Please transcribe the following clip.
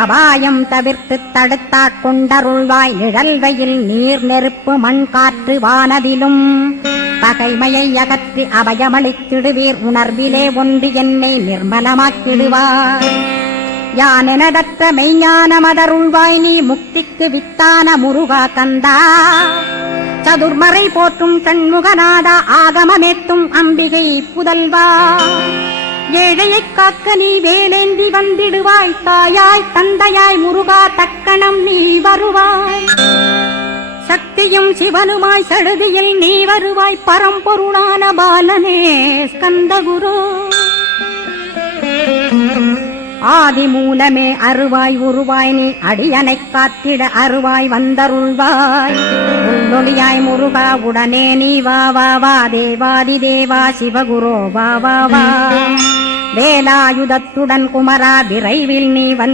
அபாயம் தவிர்த்து தடுத்தாட் கொண்டருள்வாய் நிழல்வையில் நீர் நெருப்பு மண் காற்று வானதிலும். பகைமையை அகற்றி அபயமளித்திடுவீர் உணர்விலே ஒன்று என்னை நிர்மலமாக்கிடுவார். யானெனதற்ற மெய்ஞான மதருள்வாய் நீ முக்திக்கு வித்தான முருகா கந்தா. சதுர்மறை போற்றும் கண்முகநாதா ஆகமமேத்தும் அம்பிகை புதல்வா. வேலை காக்க நீ வேலேந்தி வந்திடுவாய். தாயாய் தந்தையாய் முருகா தக்கணம் நீ வருவாய். சக்தியும் சிவனுமாய் சடுதியில் நீ வருவாய். பரம்பொருளான பாலனே ஸ்கந்தகுரு. ஆதி மூலமே அருவாய் உருவாய். நீ அடியனை காத்திட அருவாய் வந்தருள்வாய். உள்ளொளியாய் முருகா உடனே நீ வா வா வா. தேவாதி தேவா சிவகுரோ வா வா வா. வேலாயுதத்துடன் குமரா விரைவில் நீ வந்து